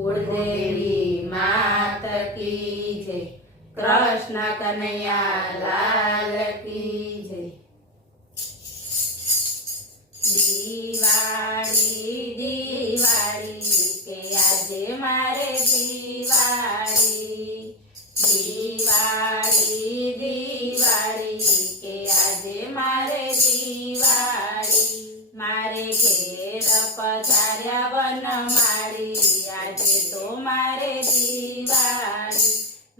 कुलदेवी मात की जय। कृष्ण कन्हैया लाल की जय। दिवाળી दिवाળી के आजे मारे दिवाળી। दिवाળી दिवाળી के आजे मारे दिवाળી। मारे घेर पधार्या वनमाळी आजे तो मारे दिवाળી।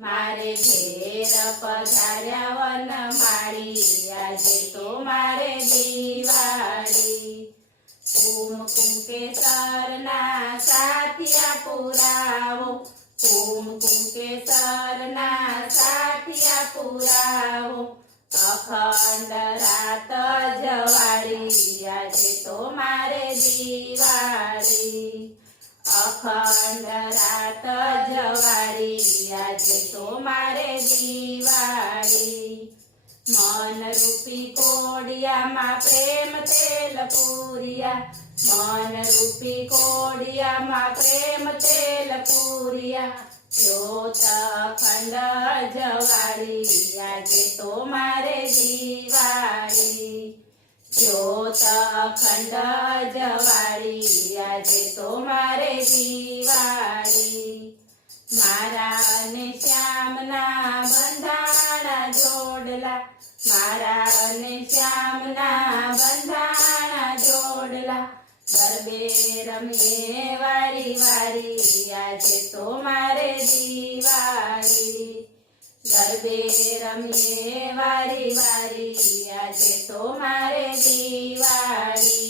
मारे घेर पधार्या वनमाळी आजे तो मारे दिवाળી। कुमकुम केसरना साथिया पुरावो। कुमकुम केसरना साथिया पुरावो। अखंड रात जवाड़ी आजे तो मारे दिवाળી। अखंड रात जवाड़ी आजे तो मारे दिवाળી। मन रूपी कोडिया मां प्रेम तेल पूरिया। मन रूपी कोडिया मां प्रेम तेल पूरिया। ज्योत अखंड जवाड़ी आजे तो मारे दिवाળી। ज्योत अखंड जवाड़ी आजे तो मारे दिवाળી। मारा ने श्यामना बंधाणा जोडला। मारा ने श्यामना बंधाणा जोडला। गरबे रमीए वारी वारी आजे तो मारे दिवाળી। गरबे रमीए वारी वारी आजे तो मारे दिवाળી।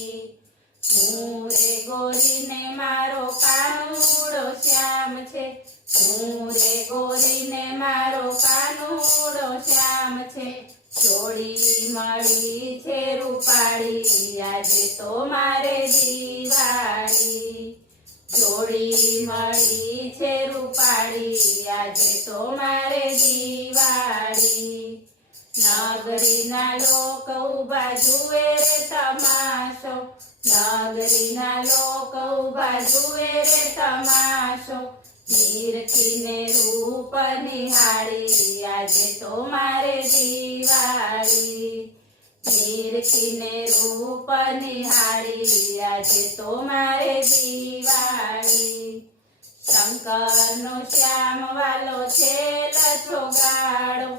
हूँ रे गोरी ने मारो कानूड़ो श्याम छे। हूँ रे गोरी ने मारो कानूड़ो श्याम छे। जोड़ी मળી छे रूपाળી आजे तो मारे दिवाળી। जोड़ी मળી छे रूपाળી आजे तो मारे दिवाળી। नगरीना लोक उभा जुए रे तमाशो। नगरीना लोक उभा जुए रे तमाशो। निरखीने रूप निहाળી आजे तो मारे दिवाળી। निरखीने रूप निहाળી आजे तो मारे दिवाળી। शंकरनो श्याम वालो छेल छोगाड़ो।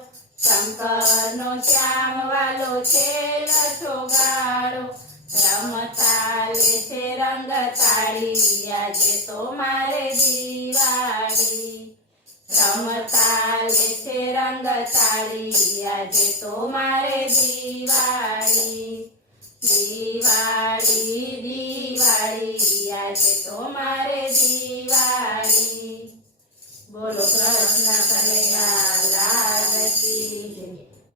शंकरनो श्याम वालो छेल छोगाड़ो। रमता ले छे रंगताड़ी आजे तो मारे दिवाળી। रमता ले छे रंगताड़ी आजे तो मारे दिवाળી। दिवाળી दिवाળી आजे तो मारे